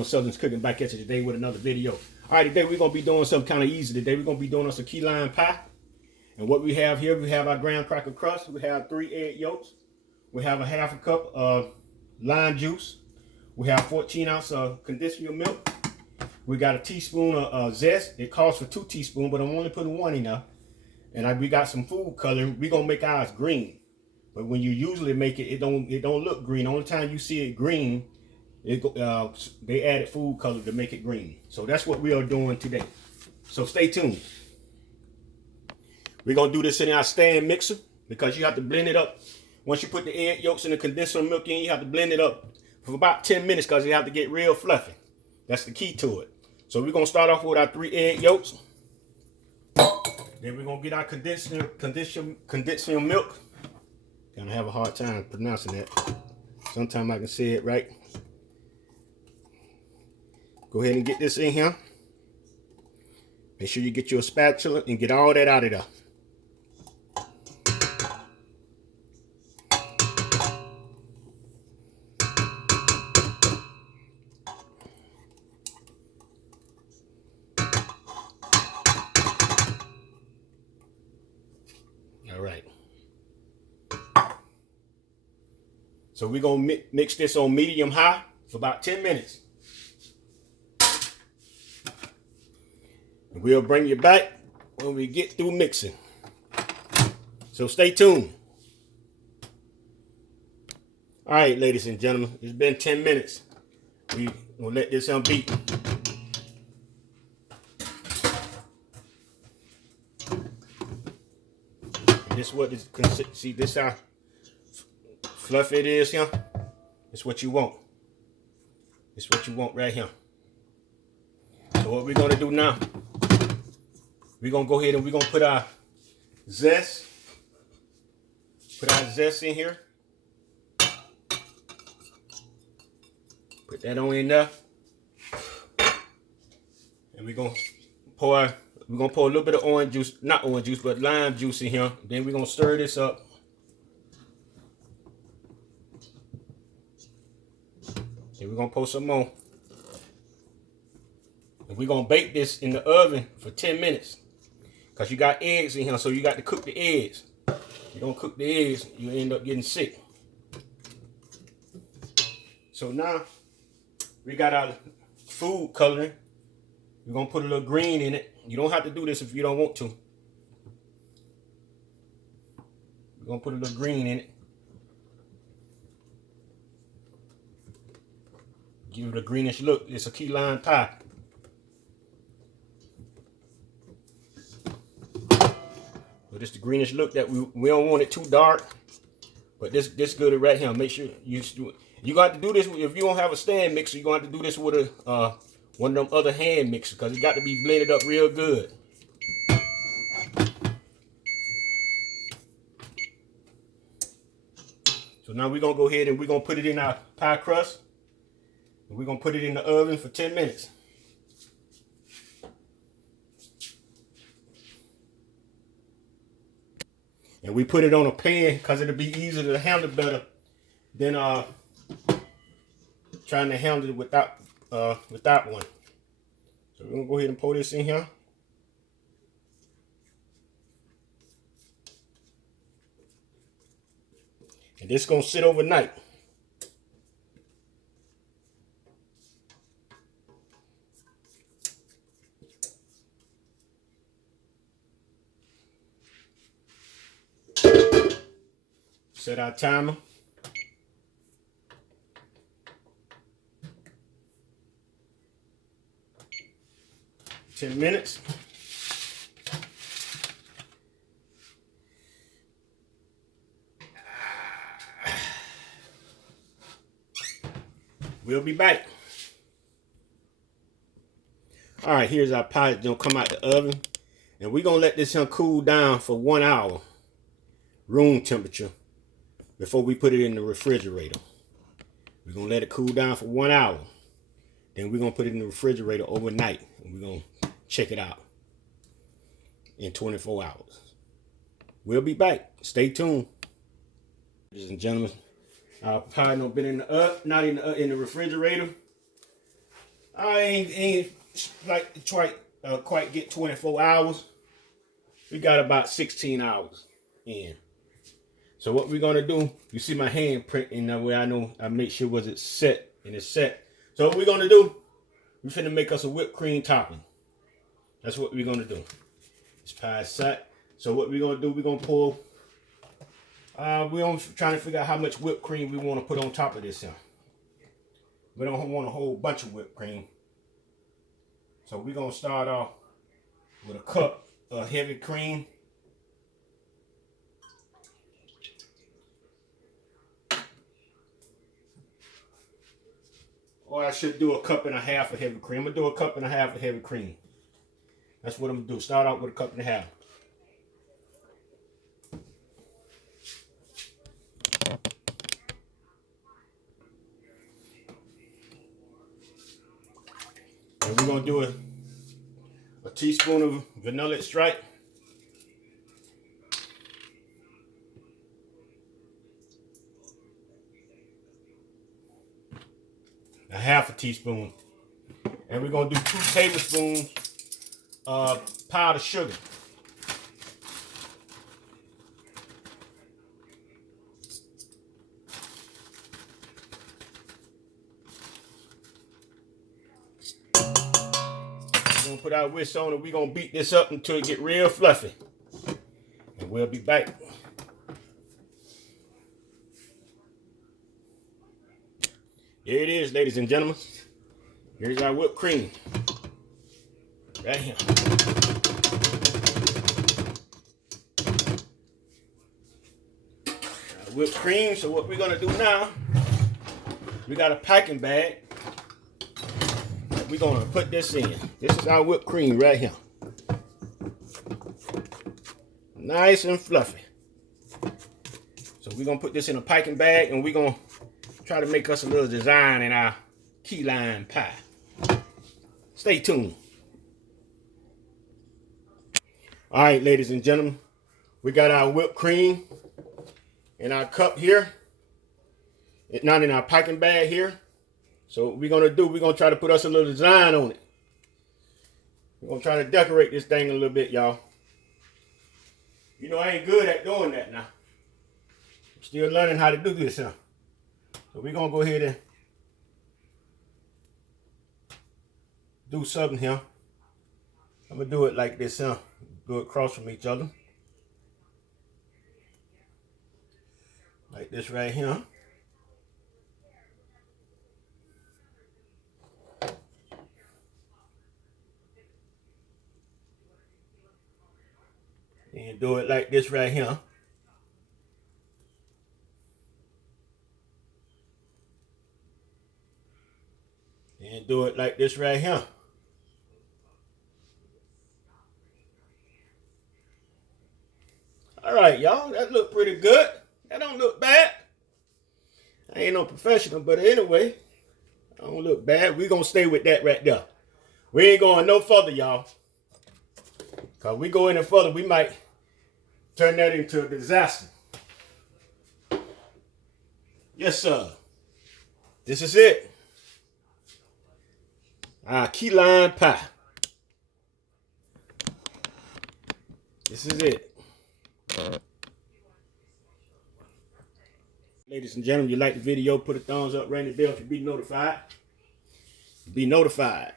Tyrone Southern's Cooking, back at you today with another video. All right, today we're going to be doing something kind of easy. Today we're going to be doing us a key lime pie. And what we have here, we have our graham cracker crust. We have 3 egg yolks. We have a half a cup of lime juice. We have 14 ounces of condensed milk. We got a teaspoon of zest. It calls for 2 teaspoons, but I'm only putting 1 in there. And we got some food coloring. We're going to make ours green. But when you usually make it, it don't look green. The only time you see it green, they added food color to make it green. So that's what we are doing today. So stay tuned. We're going to do this in our stand mixer because you have to blend it up. Once you put the egg yolks and the condensed milk in, you have to blend it up for about 10 minutes because you have to get real fluffy. That's the key to it. So we're going to start off with our 3 egg yolks. Then we're going to get our condensed milk. Gonna have a hard time pronouncing that. Sometimes I can say it right. Go ahead and get this in here. Make sure you get your spatula and get all that out of there. All right. So we're going to mix this on medium high for about 10 minutes. And we'll bring you back when we get through mixing. So stay tuned. All right, ladies and gentlemen, it's been 10 minutes. We're going to let this beat. And this is what this, see this how fluffy it is here. It's what you want. It's what you want right here. So what we're going to do now, we're going to go ahead and we're going to put our zest. Put our zest in here. Put that on in there. And we're going to pour a little bit of orange juice, not orange juice, but lime juice in here. Then we're going to stir this up. And we're going to pour some more. And we're going to bake this in the oven for 10 minutes. Because you got eggs in here, so you got to cook the eggs. If you don't cook the eggs, you end up getting sick. So now, we got our food coloring. We're going to put a little green in it. You don't have to do this if you don't want to. We're going to put a little green in it. Give it a greenish look. It's a key lime pie. But it's the greenish look that we don't want it too dark. But this good right here. Make sure you got to do this if you don't have a stand mixer. You're going to have to do this with a one of them other hand mixers because it got to be blended up real good. So now we're gonna go ahead and we're gonna put it in our pie crust. And we're going to put it in the oven for 10 minutes. And we put it on a pan because it'll be easier to handle better than trying to handle it without one. So we're going to go ahead and pour this in here. And this is going to sit overnight. Set our timer. $10 minutes. We'll be back. All right, here's our pie. It's gonna come out the oven, and we're gonna let this cool down for 1 hour, room temperature, before we put it in the refrigerator. We're going to let it cool down for 1 hour. Then we're going to put it in the refrigerator overnight. And we're going to check it out in 24 hours. We'll be back. Stay tuned. Ladies and gentlemen, our pie not been in the not in the refrigerator I ain't like to quite get 24 hours. We got about 16 hours in. So what we're gonna do, you see my hand print in that way I know I make sure was it set and it's set. So what we're gonna do, we're finna make us a whipped cream topping. That's what we're gonna do. This pie is set. So what we're gonna do, we're gonna pull, we're trying to figure out how much whipped cream we wanna put on top of this here. We don't want a whole bunch of whipped cream. So we're gonna start off with a cup of heavy cream. Or I should do a cup and a half of heavy cream. I'm gonna do a cup and a half of heavy cream. That's what I'm gonna do. Start out with a cup and a half. And we're gonna do a teaspoon of vanilla extract. A half a teaspoon. And we're gonna do 2 tablespoons of powdered sugar. We're gonna put our whisk on and we're gonna beat this up until it get real fluffy. And we'll be back. Here it is, ladies and gentlemen. Here's our whipped cream. Right here. Our whipped cream. So what we're gonna do now, we got a packing bag. We're gonna put this in. This is our whipped cream right here. Nice and fluffy. So we're gonna put this in a packing bag and we're gonna try to make us a little design in our key lime pie. Stay tuned. All right, ladies and gentlemen, we got our whipped cream in our cup here. It's not in our packing bag here. So what we're gonna do, we're gonna try to put us a little design on it. We're gonna try to decorate this thing a little bit, y'all. You know, I ain't good at doing that now. I'm still learning how to do this, huh? So we're gonna go ahead and do something here. I'm gonna do it like this, huh? Do it across from each other. Like this right here. And do it like this right here. And do it like this right here. All right, y'all, that look pretty good. That don't look bad. I ain't no professional, but anyway, I don't look bad. We gonna stay with that right there. We ain't going no further, y'all. Cause we go any further, we might turn that into a disaster. Yes, sir. This is it. Our key lime pie. This is it. Ladies and gentlemen, if you like the video, put a thumbs up, ring the bell to be notified. Be notified.